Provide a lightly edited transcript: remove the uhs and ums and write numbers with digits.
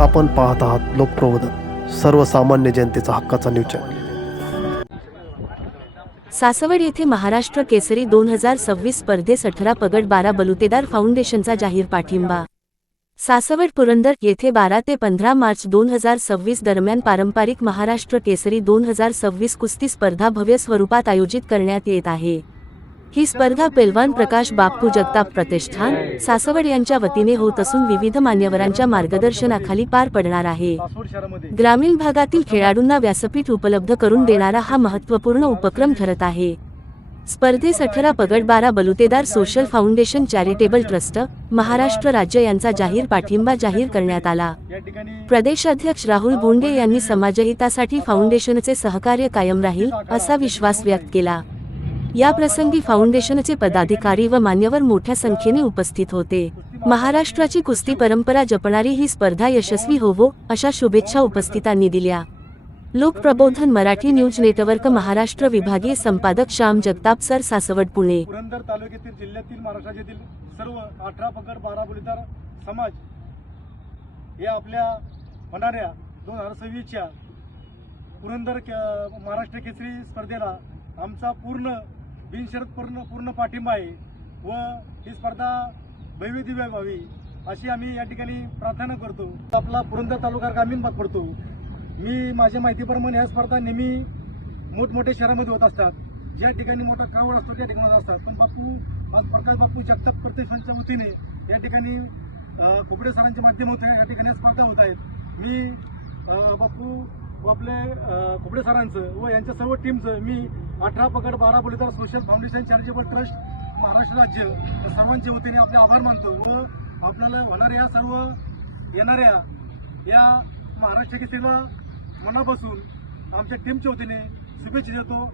आपण पाहत आहात लोकप्रबोधन, सर्वसामान्य जनतेचा हक्काचा न्यूज चॅनल। सासवड येथे महाराष्ट्र केसरी 2026 स्पर्धेस 18 पगड 12 बलुतेदार फाउंडेशनचा जाहीर पाठिंबा। सासवड पुरंदर येथे 12 ते 15 मार्च 2026 दरम्यान पारंपरिक महाराष्ट्र केसरी 2026 कुस्ती स्पर्धा भव्य स्वरूपात आयोजित करण्यात येत आहे। ही स्पर्धा पेलवान प्रकाश बाप्पू जगताप प्रतिष्ठान सासवड यांच्या वतीने होत असून विविध मान्यवरांच्या मार्गदर्शनाखाली पार पडणार आहे। ग्रामीण भागातील खेळाडूंना व्यासपीठ उपलब्ध करून देणारा हा महत्त्वपूर्ण उपक्रम ठरत आहे। स्पर्धेस 18 पगड 12 बलुतेदार social foundation charitable trust Maharashtra राज्य यांचा जाहीर पाठिंबा जाहीर करण्यात आला। प्रदेशाध्यक्ष राहुल भोंडे यांनी समाजहितासाठी फाउंडेशनचे सहकार्य कायम राहील असा विश्वास व्यक्त केला। या प्रसंगी फाउंडेशनचे पदाधिकारी व मान्यवर मोठ्या संख्येने उपस्थित होते। महाराष्ट्राची कुस्ती परंपरा जपणारी ही स्पर्धा यशस्वी होवो अशा शुभेच्छा उपस्थितांनी दिल्या। लोकप्रबोधन मराठी न्यूज नेटवर्क महाराष्ट्र विभागीय संपादक श्याम जगताप सर, सासवड, पुणे। पुरंदर तालुक्यातील जिल्ह्यातील महाराष्ट्र राज्यातील सर्व 18 पगड 12 बलुतेदार समाज हे आपल्या होणाऱ्या 2026च्या पुरंदर महाराष्ट्र केसरी स्पर्धेला आमचा पूर्ण पूर्ण पाठिंबा आहे व ही स्पर्धा भव्यदिव्य व्हावी अशी आम्ही या ठिकाणी प्रार्थना करतो। आपला पुरंदर तालुका ग्रामीण भाग पडतो। मी माझ्या माहितीप्रमाणे या स्पर्धा नेहमी मोठमोठ्या शहरामध्ये होत असतात, ज्या ठिकाणी मोठा क्राऊड असतो त्या ठिकाणी असतात। पण प्रकाश बाप्पू जगताप प्रतिष्ठानच्या वतीने या ठिकाणी खोपडे सरांच्या माध्यमातून या ठिकाणी स्पर्धा होत आहेत। मी बाप्पू आपले खोपडे सरांचं व यांच्या सर्व टीमचं मी 18 पगड 12 बलुतेदार social foundation charitable trust Maharashtra राज्य सर्वांच्या वतीने आपले आभार मानतो व आपल्याला होणाऱ्या सर्व येणाऱ्या या महाराष्ट्र केसरीला मनापासून आमच्या टीमच्या वतीने शुभेच्छा देतो।